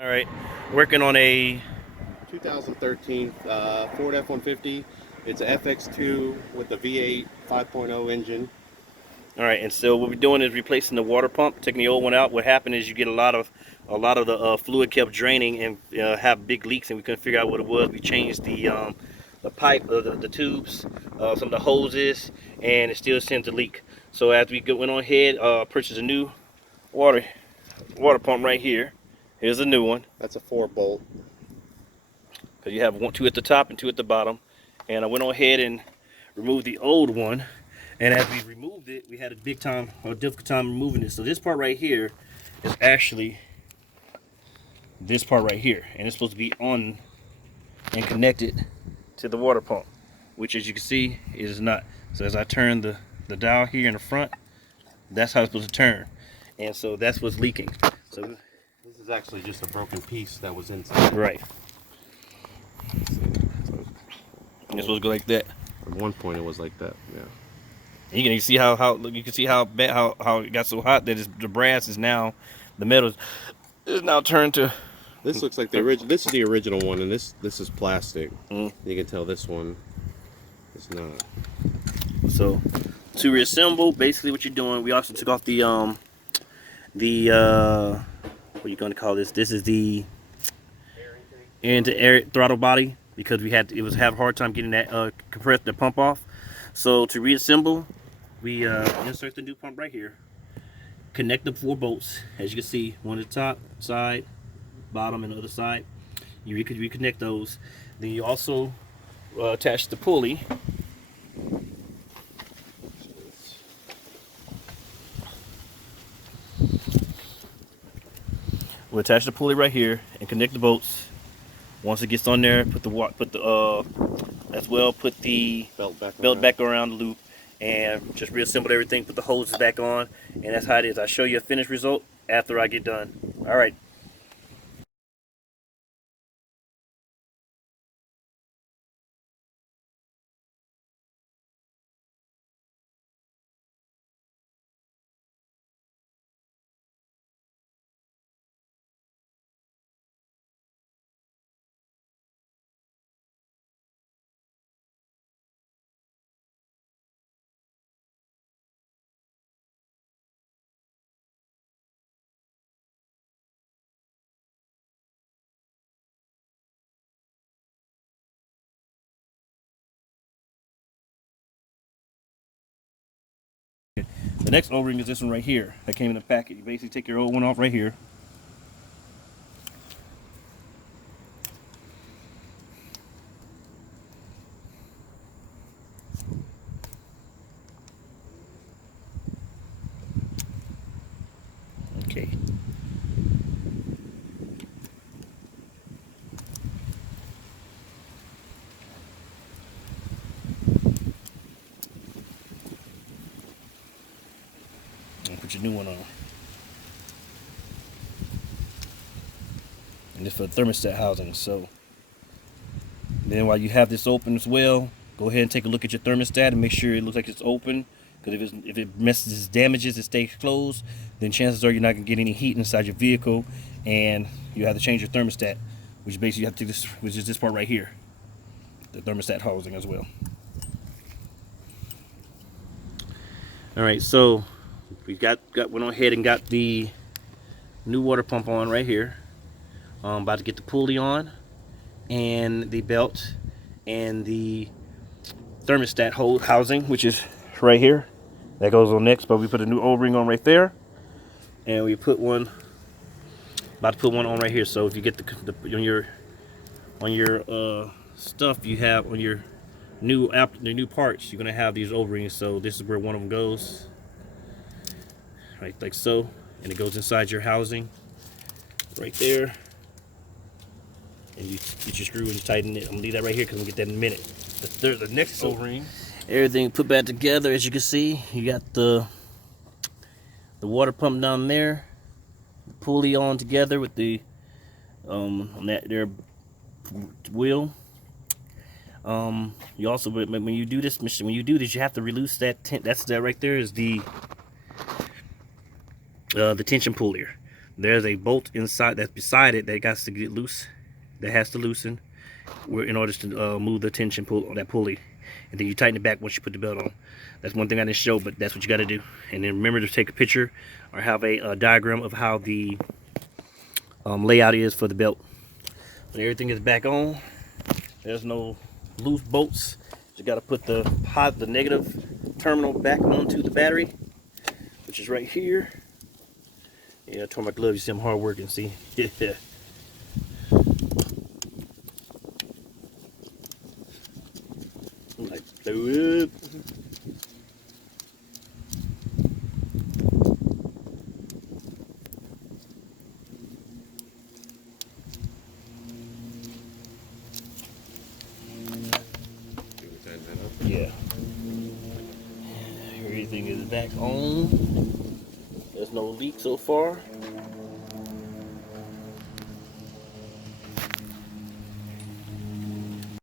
All right, working on a 2013 Ford F150. It's a FX2 with the V8 5.0 engine. all right, and so what we're doing is replacing the water pump, taking the old one out. What happened is you get a lot of the fluid kept draining and have big leaks, and we couldn't figure out what it was. We changed the pipe, the tubes, some of the hoses, and it still sends a leak. So as we went on ahead, purchased a new water water pump right here. Here's a new one That's a 4 bolt. because you have two at the top and two at the bottom. And I went on ahead and removed the old one. And as we removed it, we had a difficult time removing it. So this part right here is actually this part right here, and it's supposed to be on and connected to the water pump, which, as you can see, is not. So as I turn the dial here in the front, that's how it's supposed to turn, and so that's what's leaking. So This is actually just a broken piece that was inside. right, it's supposed to go like that. At one point, it was like that. Yeah. And you can see how you can see how bad how it got so hot that the brass is now, the metal is now turned to. This looks like the original. This is the original one, and this is plastic. Mm. You can tell this one is not. So to reassemble, basically what you're doing, we also took off the what are you going to call this? This is the air throttle body, because it was have a hard time getting that compressed the pump off. So to reassemble, we insert the new pump right here, connect the 4 bolts, as you can see, one at the top side, bottom, and the other side. You reconnect those. Then you also attach the pulley. We'll attach the pulley right here and connect the bolts. Once it gets on there, put the belt back around the loop, and just reassemble everything. Put the hoses back on, and that's how it is. I'll show you a finished result after I get done. All right. The next O-ring is this one right here that came in the packet. You basically take your old one off right here. Okay. And put your new one on. And this for the thermostat housing. So then while you have this open as well, go ahead and take a look at your thermostat and make sure it looks like it's open. Because if it messes, damages, it stays closed, then chances are you're not gonna get any heat inside your vehicle, and you have to change your thermostat, which basically you have to do this, which is this part right here, the thermostat housing as well. All right, so we went on ahead and got the new water pump on right here. About to get the pulley on, and the belt, and the thermostat housing, which is right here. That goes on next, but we put a new O-ring on right there, and we put one. About to put one on right here. So if you get the on your stuff you have on your the new parts, you're gonna have these O-rings. So this is where one of them goes, right like so, and it goes inside your housing, right there. And you get your screw and you tighten it. I'm gonna leave that right here because we'll get that in a minute. The next O-ring, everything put back together. As you can see, you got the water pump down there, the pulley on together with the on that there wheel. You also, when you do this, you have to release that. That's that right there is the tension pulley. There's a bolt inside that's beside it that got to get loose, that has to loosen in order to move the tension pull on that pulley, and then you tighten it back once you put the belt on. That's one thing I didn't show, but that's what you got to do. And then remember to take a picture or have a diagram of how the layout is for the belt. When everything is back on, there's no loose bolts. You got to put the negative terminal back onto the battery, which is right here. Yeah, I tore my glove. You see I'm hard working. See, yeah. Like blow up. Yeah. Everything is back on. There's no leak so far.